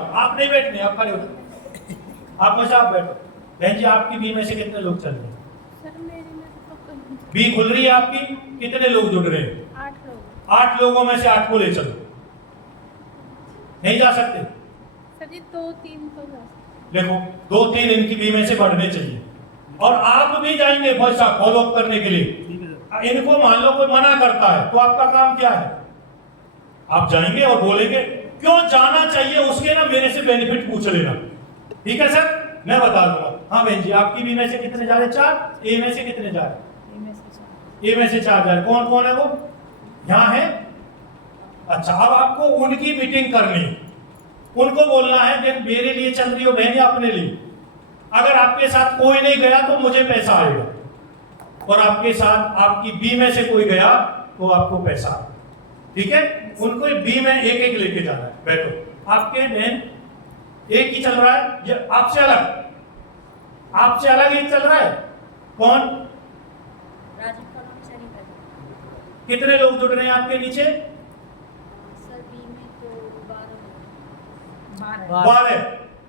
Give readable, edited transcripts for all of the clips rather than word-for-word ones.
आप नहीं बैठने, आप खड़े हो आप में से आप बैठो। बहन जी आपकी बी में से कितने लोग चल रहे हैं? सर मेरी में तो बी खुल रही है आपकी, कितने लोग जुड़ रहे हैं? 8 लोग। 8 लोगों में से 8 को ले चलो। नहीं जा सकते? सर जी 2-3 तो जा सकते। देखो 2-3 इनकी बी में से बढ़ने चाहिए और आप भी जाएंगे भाई साहब फॉलो अप करने के लिए। इनको मान लो कोई मना करता है तो आपका काम क्या है? आप जाएंगे और बोलेंगे क्यों जाना चाहिए, उसके ना मेरे से बेनिफिट पूछ लेना। ठीक है सर, मैं बता दूंगा। हाँ बहन जी आपकी बी में से कितने जा रहे? 4। ए में से कितने जा रहे? ए में से 4 जा रहे। कौन कौन है वो? यहाँ है। अच्छा अब आपको उनकी मीटिंग करनी, उनको बोलना है देख मेरे लिए चल रही हो बहन या अपने लिए। अगर आपके साथ कोई नहीं गया तो मुझे पैसा आएगा और आपके साथ आपकी बी में से कोई गया तो आपको पैसा आएगा। ठीक है, उनको बी में एक एक लेके जाना है। बैठो। आपके बहन एक ही चल रहा है, ये आपसे अलग एक चल रहा है। कौन? कितने लोग जुड़ रहे हैं आपके नीचे?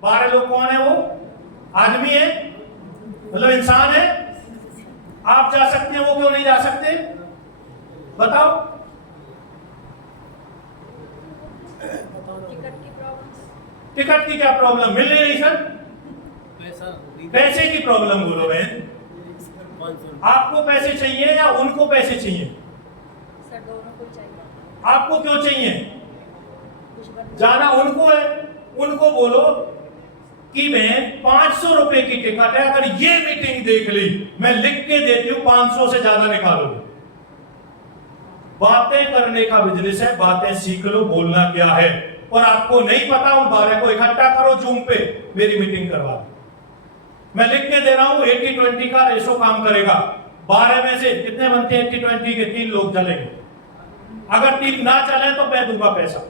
12 लोग। कौन है वो? आदमी है, मतलब इंसान है। आप जा सकते हैं, वो क्यों नहीं जा सकते? बताओ। टिकट की क्या प्रॉब्लम? मिल नहीं रही सर? पैसे की प्रॉब्लम बोलो बहन। आपको पैसे चाहिए या उनको पैसे चाहिए? सर दोनों को चाहिए। आपको क्यों चाहिए? जाना उनको है। उनको बोलो कि बहन 500 रुपए की टिकट है, अगर ये मीटिंग देख ली मैं लिख के देती हूं 500 से ज्यादा निकालोगे। बातें करने का बिजनेस है, बातें सीख लो बोलना क्या है। और आपको नहीं पता उन 12 को इकट्ठा करो जूम पे, मेरी मीटिंग करवा दो। मैं लिख के दे रहा हूं 80-20 का रेशो काम करेगा। 12 में से कितने बनते हैं 80-20 के? 3 लोग चलेंगे। अगर 3 ना चले तो मैं दूंगा पैसा,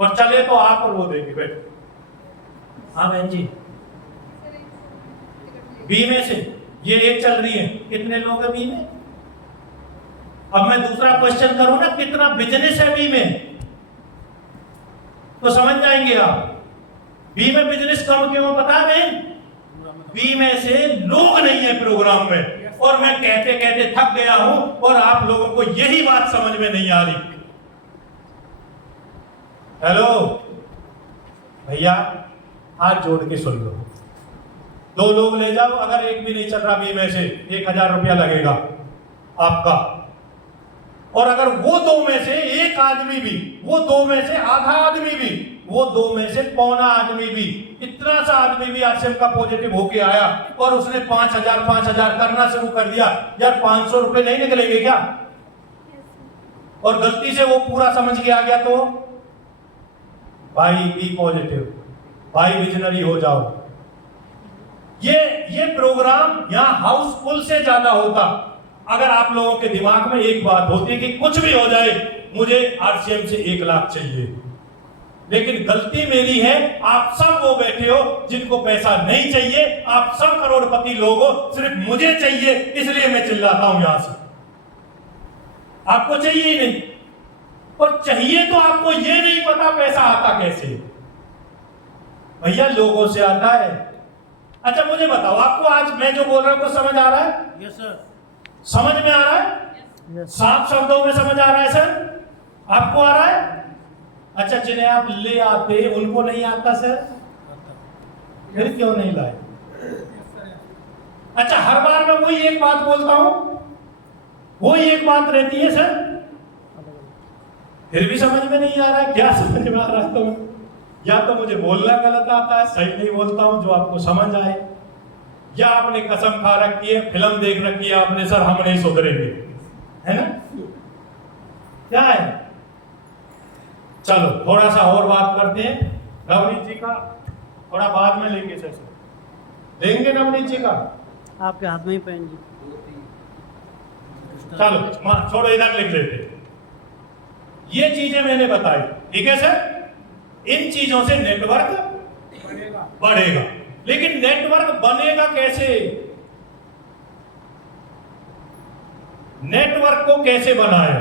और चले तो आप और वो देंगे। बैठो। हाँ बहन जी बी में से ये एक चल रही है, कितने लोग हैं बी में? अब मैं दूसरा क्वेश्चन करूं ना, कितना बिजनेस है बी में, तो समझ जाएंगे आप। बी में बिजनेस कम क्यों पता है? बी में से लोग नहीं है प्रोग्राम में, और मैं कहते कहते थक गया हूं और आप लोगों को यही बात समझ में नहीं आ रही। हेलो भैया हाथ जोड़ के सुन लो। 2 लोग ले जाओ, अगर एक भी नहीं चल रहा बी में से 1000 रुपया लगेगा आपका। और अगर वो 2 में से एक आदमी भी, वो 2 में से आधा आदमी भी, वो 2 में से पौना आदमी भी, इतना सा आदमी भी आरसीएम का पॉजिटिव होके आया और उसने 5000 करना शुरू कर दिया, यार 500 रुपए नहीं निकलेंगे क्या? और गलती से वो पूरा समझ के आ गया तो भाई बी पॉजिटिव, भाई विजनरी हो जाओ। ये प्रोग्राम यहां हाउसफुल से ज्यादा होता अगर आप लोगों के दिमाग में एक बात होती कि कुछ भी हो जाए मुझे आरसीएम से 1 लाख चाहिए। लेकिन गलती मेरी है, आप सब वो बैठे हो जिनको पैसा नहीं चाहिए। आप सब करोड़पति लोग हो, सिर्फ मुझे चाहिए, इसलिए मैं चिल्लाता हूं यहां से। आपको चाहिए ही नहीं, और चाहिए तो आपको ये नहीं पता पैसा आता कैसे। भैया लोगों से आता है। अच्छा मुझे बताओ, आपको आज मैं जो बोल रहा हूं कुछ समझ आ रहा है? Yes sir. समझ में आ रहा है? साफ शब्दों में समझ आ रहा है सर? आपको आ रहा है? अच्छा जिन्हें आप ले आते उनको नहीं आता सर? फिर क्यों नहीं लाए? अच्छा हर बार मैं वही एक बात बोलता हूं, वही एक बात रहती है सर, फिर भी समझ में नहीं आ रहा है। क्या समझ में आ रहा है? तो या तो मुझे बोलना गलत आता है, सही नहीं बोलता हूं जो आपको समझ आए, या आपने कसम खा रखी है, फिल्म देख रखी है आपने, सर हम नहीं सुधरेंगे, है ना? क्या है? चलो थोड़ा सा और बात करते हैं नवनीत जी का, थोड़ा बाद में लेंगे सर। लेंगे नवनीत जी का? आपके हाथ में ही पेन जी। चलो छोड़ो, इधर लिख लेते। ये चीजें मैंने बताई, ठीक है सर? इन चीजों से नेटवर्क बढ़ेगा। लेकिन नेटवर्क बनेगा कैसे? नेटवर्क को कैसे बनाए?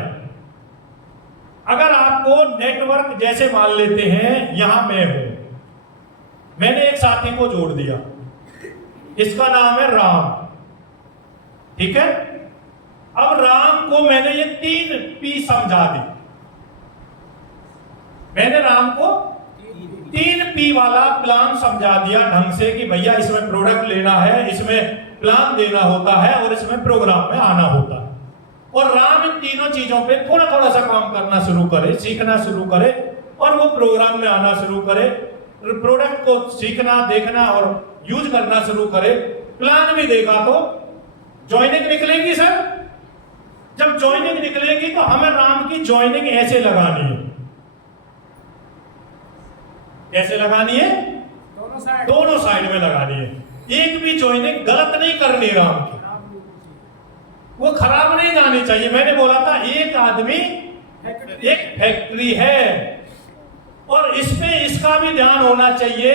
अगर आपको नेटवर्क जैसे मान लेते हैं, यहां मैं हूं, मैंने एक साथी को जोड़ दिया, इसका नाम है राम, ठीक है। अब राम को मैंने ये 3 P समझा दी, मैंने राम को 3 P वाला प्लान समझा दिया ढंग से कि भैया इसमें प्रोडक्ट लेना है, इसमें प्लान देना होता है और इसमें प्रोग्राम में आना होता है। और राम इन तीनों चीजों पे थोड़ा थोड़ा सा काम करना शुरू करे, सीखना शुरू करे और वो प्रोग्राम में आना शुरू करे, प्रोडक्ट को सीखना, देखना और यूज करना शुरू करे। प्लान भी देखा तो ज्वाइनिंग निकलेगी सर, जब ज्वाइनिंग निकलेगी तो हमें राम की ज्वाइनिंग ऐसे लगानी है, कैसे लगानी है? दोनों साइड में लगानी है। एक भी ज्वाइनिंग गलत नहीं करनी राम की, वो खराब नहीं जानी चाहिए। मैंने बोला था एक आदमी एक फैक्ट्री है और इसमें इसका भी ध्यान होना चाहिए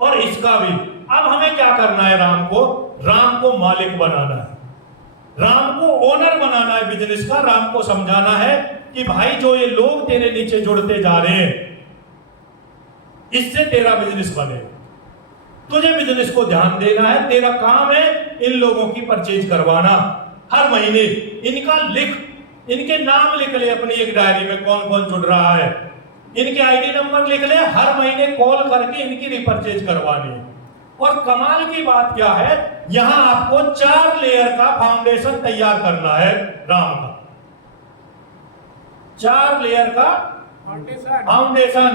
और इसका भी। अब हमें क्या करना है? राम को मालिक बनाना है, राम को ओनर बनाना है बिजनेस का। राम को समझाना है कि भाई जो ये लोग तेरे नीचे जुड़ते जा रहे हैं, इससे तेरा बिजनेस बने, तुझे बिजनेस को ध्यान देना है, तेरा काम है इन लोगों की परचेज करवाना। हर महीने इनका इनके नाम लिख ले अपनी एक डायरी में, कौन कौन जुड़ रहा है, इनके आईडी नंबर लिख ले, हर महीने कॉल करके इनकी रिपर्चेज करवानी है। और कमाल की बात क्या है, यहां आपको 4 लेयर का फाउंडेशन तैयार करना है राम का, 4 लेयर का फाउंडेशन।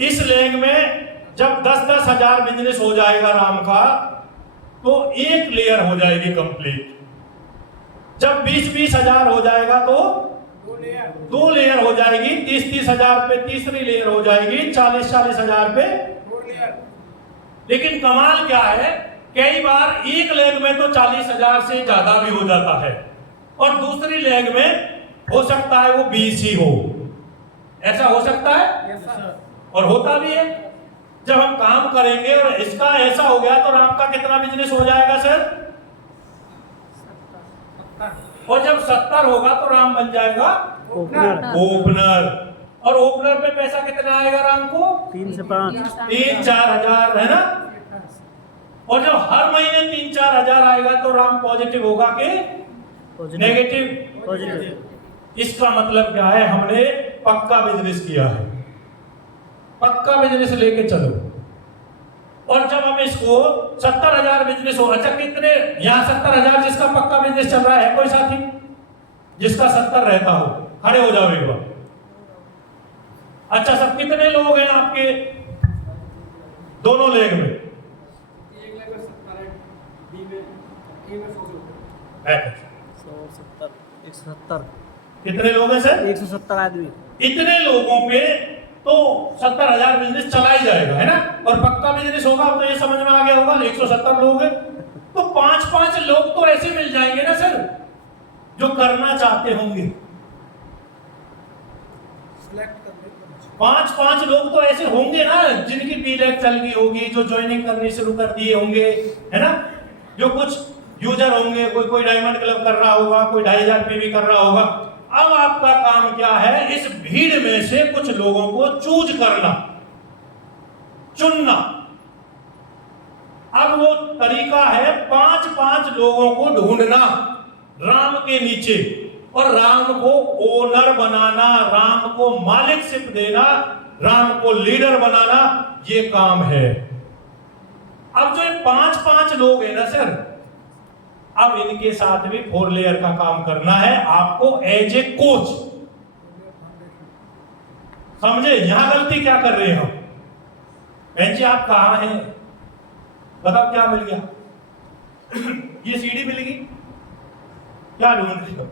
इस लेग में जब 10-10 हजार बिजनेस हो जाएगा राम का, तो 1 लेयर हो जाएगी कंप्लीट। जब 20-20 हजार हो जाएगा तो 2 लेयर हो जाएगी, 30-30 हजार पे तीसरी लेयर हो जाएगी, 40-40 हजार पे 2 लेयर। लेकिन कमाल क्या है, कई बार एक लेग में तो 40 हजार से ज्यादा भी हो जाता है और दूसरी लेग में हो सकता है वो 20 ही हो, ऐसा हो सकता है और होता भी है। जब हम काम करेंगे और इसका ऐसा हो गया तो राम का कितना बिजनेस हो जाएगा सर? 70। और जब 70 होगा तो राम बन जाएगा ओपनर। और ओपनर पे पैसा कितना आएगा राम को? 3 से 5 3-4 हजार, है ना। और जब हर महीने 3-4 हजार आएगा तो राम पॉजिटिव होगा कि नेगेटिव? पॉजिटिव। इसका मतलब क्या है, हमने पक्का बिजनेस किया है, पक्का बिजनेस लेके चलो। और जब हम इसको 70 हजार बिजनेस हो, अच्छा कितने यहां 70 हजार जिसका पक्का बिजनेस चल रहा है, कोई साथी जिसका 70 रहता हो, खड़े हो जाओ एक बार। अच्छा सब कितने लोग हैं आपके दोनों लेग में? एक लेग में 70 है, बी में ए में 100 है। 170 170 कितने लोग हैं सर? 170 आदमी। इतने लोगों पे तो 70 हजार बिजनेस चला ही जाएगा, है ना। और पक्का बिजनेस होगा, तो ये समझ में आ गया होगा 170 लोग हैं तो 5-5 लोग तो ऐसे मिल जाएंगे ना सर, जो करना चाहते होंगे। 5-5 लोग तो ऐसे होंगे ना जिनकी पीलेट चल गई होगी, जो ज्वाइनिंग करनी शुरू कर दिए होंगे, है ना। जो कुछ यूजर होंगे, कोई डायमंड क्लब कर रहा होगा, कोई 2500 PV कर रहा होगा। अब आपका काम क्या है, इस भीड़ में से कुछ लोगों को चूज करना, चुनना। अब वो तरीका है 5-5 लोगों को ढूंढना राम के नीचे और राम को ओनर बनाना, राम को मालिकशिप देना, राम को लीडर बनाना, ये काम है। अब जो 5-5 लोग हैं ना सर, अब इनके साथ भी 4 लेयर का काम करना है आपको एज ए कोच। समझे यहां गलती क्या कर रहे हैं हम? बहन जी आप कहां हैं? बताओ क्या मिल गया? ये सीढ़ी मिल गई, क्या ढूंढ रहे हो?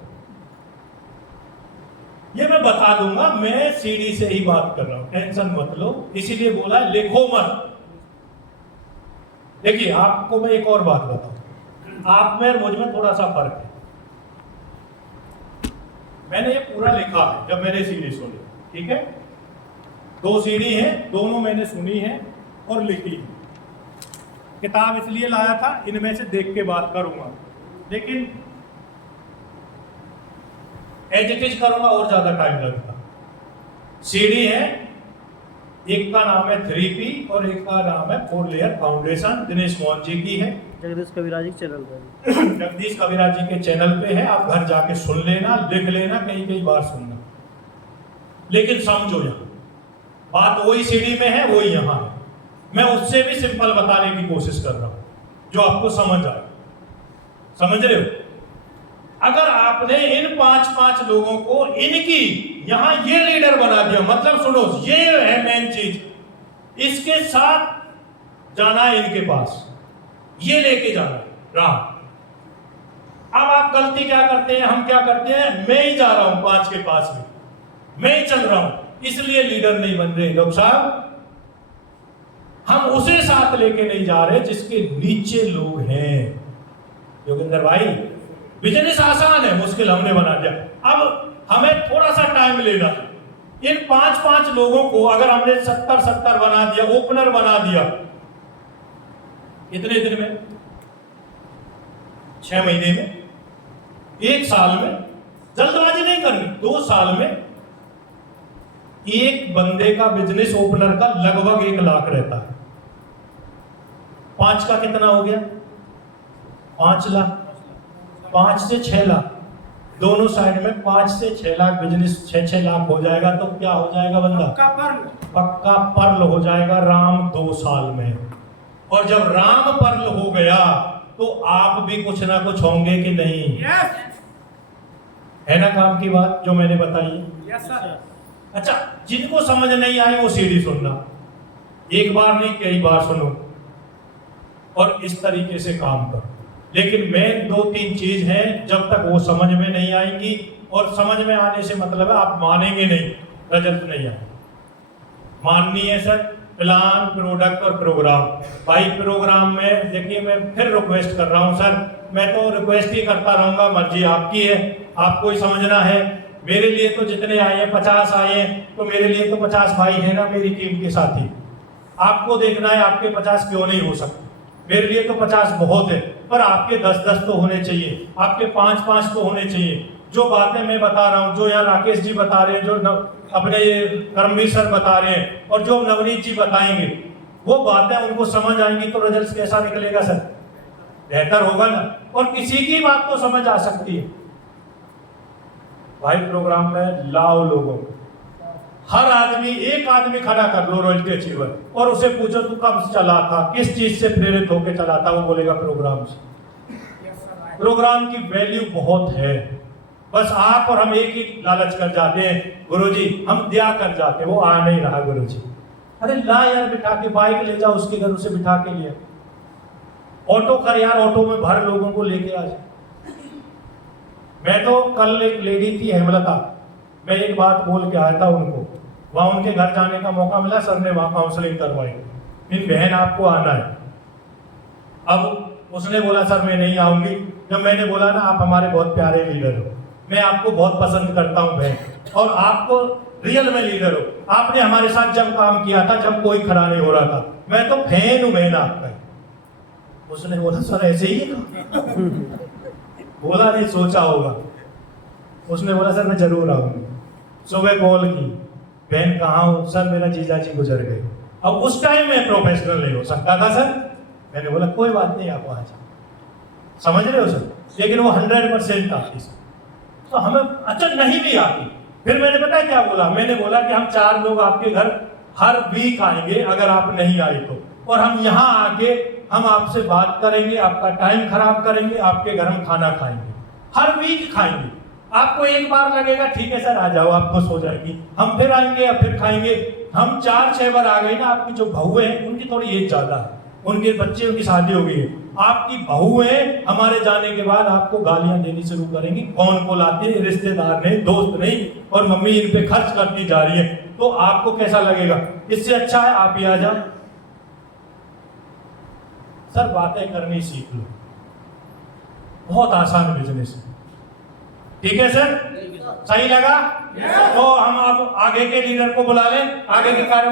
ये मैं बता दूंगा, मैं सीढ़ी से ही बात कर रहा हूं, टेंशन मत लो। इसीलिए बोला लिखो मत। देखिए आपको मैं एक और बात बताऊं, आप में और मुझ में थोड़ा सा फर्क है। मैंने ये पूरा लिखा है जब मैंने सीढ़ी सुनी, ठीक है। 2 सीढ़ी है, दोनों मैंने सुनी है और लिखी है। किताब इसलिए लाया था, इनमें से देख के बात करूंगा। लेकिन एज इट इज करूंगा और ज्यादा टाइम लगेगा। सीढ़ी है, एक का नाम है 3P और एक का नाम है 4 लेयर फाउंडेशन, दिनेश मोहन जी की है। जगदीश कविराज जी चैनल पर। जगदीश कविराज जी के चैनल पे है, आप घर जाके सुन लेना, लिख लेना, कई कई बार सुनना, लेकिन समझो यहाँ बात वही सीढ़ी में है, वही यहाँ है। मैं उससे भी सिंपल बताने की कोशिश कर रहा हूं जो आपको समझ आए। समझ रहे हो? अगर आपने इन 5 लोगों को इनकी यहां ये लीडर बना दिया, मतलब सुनो, ये है मेन चीज, इसके साथ जाना है इनके पास, ये लेके जाना राम। अब आप गलती क्या करते हैं, हम क्या करते हैं, मैं ही जा रहा हूं 5 के पास में, मैं ही चल रहा हूं, इसलिए लीडर नहीं बन रहे लोग साहब। हम उसे साथ लेके नहीं जा रहे जिसके नीचे लोग हैं। योगेंद्र भाई, बिजनेस आसान है, मुश्किल हमने बना दिया। अब हमें थोड़ा सा टाइम लेना है। इन 5 लोगों को अगर हमने 70 बना दिया, ओपनर बना दिया, कितने दिन में, 6 महीने में, 1 साल में, जल्दबाजी नहीं करनी, 2 साल में एक बंदे का बिजनेस ओपनर का लगभग 1 लाख रहता है। 5 का कितना हो गया, 5 लाख, 5 से 6 लाख, दोनों साइड में 5 से 6 लाख बिजनेस, 6 लाख हो जाएगा तो क्या हो जाएगा बंदा, पक्का पर्ल हो जाएगा राम 2 साल में। और जब राम पर्ल हो गया तो आप भी कुछ ना कुछ होंगे कि नहीं? है ना काम की बात जो मैंने बताई? अच्छा, जिनको समझ नहीं आई वो सीढ़ी सुनना, एक बार नहीं कई बार सुनो और इस तरीके से काम करो। लेकिन मेन 2-3 चीज हैं, जब तक वो समझ में नहीं आएंगी, और समझ में आने से मतलब है आप मानेंगे नहीं, रिजल्ट नहीं आए। माननी है सर, प्लान, प्रोडक्ट और प्रोग्राम। भाई प्रोग्राम में देखिए, मैं फिर रिक्वेस्ट कर रहा हूं सर, मैं तो रिक्वेस्ट ही करता रहूंगा, मर्जी आपकी है, आपको ही समझना है। मेरे लिए तो जितने आए हैं 50 आए हैं, तो मेरे लिए तो 50 भाई है ना मेरी टीम के साथी। आपको देखना है आपके 50 क्यों नहीं हो सकते, मेरे लिए तो 50 बहुत है, पर आपके 10-10 तो होने चाहिए, आपके 5-5 तो होने चाहिए। जो बातें मैं बता रहा हूँ, जो यहाँ राकेश जी बता रहे हैं, जो अपने ये कर्मवीर सर बता रहे हैं, और जो नवनीत जी बताएंगे, वो बातें उनको समझ आएंगी तो रिजल्ट कैसा निकलेगा सर? बेहतर होगा ना। और किसी की बात तो समझ आ सकती है भाई। प्रोग्राम में लाओ लोगों को, हर आदमी, एक आदमी खड़ा कर लो रॉयल्टी अचीवर, और उसे पूछो तू कब चला था, किस चीज से प्रेरित होकर चला था, वो बोलेगा प्रोग्राम से। प्रोग्राम की वैल्यू बहुत है, बस आप और हम एक ही लालच कर जाते हैं, गुरुजी हम दिया कर जाते हैं, वो आ नहीं रहा गुरुजी। अरे ला यार, बिठा के बाइक ले जाओ उसके घर, उसे बिठा के लिए ऑटो कर यार, ऑटो में भर लोगों को लेके आ जाए। मैं तो कल एक लेडी थी हेमलता, मैं एक बात बोल के आया था उनको, वहां उनके घर जाने का मौका मिला, सर ने वहां काउंसलिंग करवाई, फिर बहन आपको आना है। अब उसने बोला सर मैं नहीं आऊंगी। जब मैंने बोला ना आप हमारे बहुत प्यारे लीडर हो, मैं आपको बहुत पसंद करता हूं बहन, और आपको रियल में लीडर हो, आपने हमारे साथ जब काम किया था जब कोई खड़ा नहीं हो रहा था, मैं तो फैन हूं बहन आपका। उसने बोला सर ऐसे ही है? बोला नहीं, सोचा होगा। उसने बोला सर मैं जरूर आऊंगी। सुबह कॉल की, बहन कहाँ हो? सर मेरा जीजा जी गुजर गए। अब उस टाइम में प्रोफेशनल नहीं हो सकता था सर। मैंने बोला कोई बात नहीं, आप आ जाओ, समझ रहे हो सर, लेकिन वो 100% आती सर, तो हमें अच्छा नहीं भी आती। फिर मैंने पता है क्या बोला, मैंने बोला कि हम 4 लोग आपके घर हर वीक आएंगे अगर आप नहीं आए तो, और हम यहाँ आके हम आपसे बात करेंगे, आपका टाइम खराब करेंगे, आपके घर में खाना खाएंगे, हर वीक खाएंगे। आपको एक बार लगेगा ठीक है सर आ जाओ, आप खुश हो जाएगी, हम फिर आएंगे या फिर खाएंगे। हम 4-6 बार आ गए ना, आपकी जो बहू है उनकी थोड़ी एज ज्यादा है, उनके बच्चे, उनकी शादी हो गई है, आपकी बहू है हमारे जाने के बाद आपको गालियां देनी शुरू करेंगी, कौन को लाते, रिश्तेदार नहीं, दोस्त नहीं, और मम्मी इन पे खर्च करती जा रही है, तो आपको कैसा लगेगा? इससे अच्छा है आप ही आ जाओ। सर बातें करनी सीख लो, बहुत आसान बिजनेस है, ठीक है सर? सही लगा? तो हम अब आगे के लीडर को बुला लें, आगे की कार्रवाई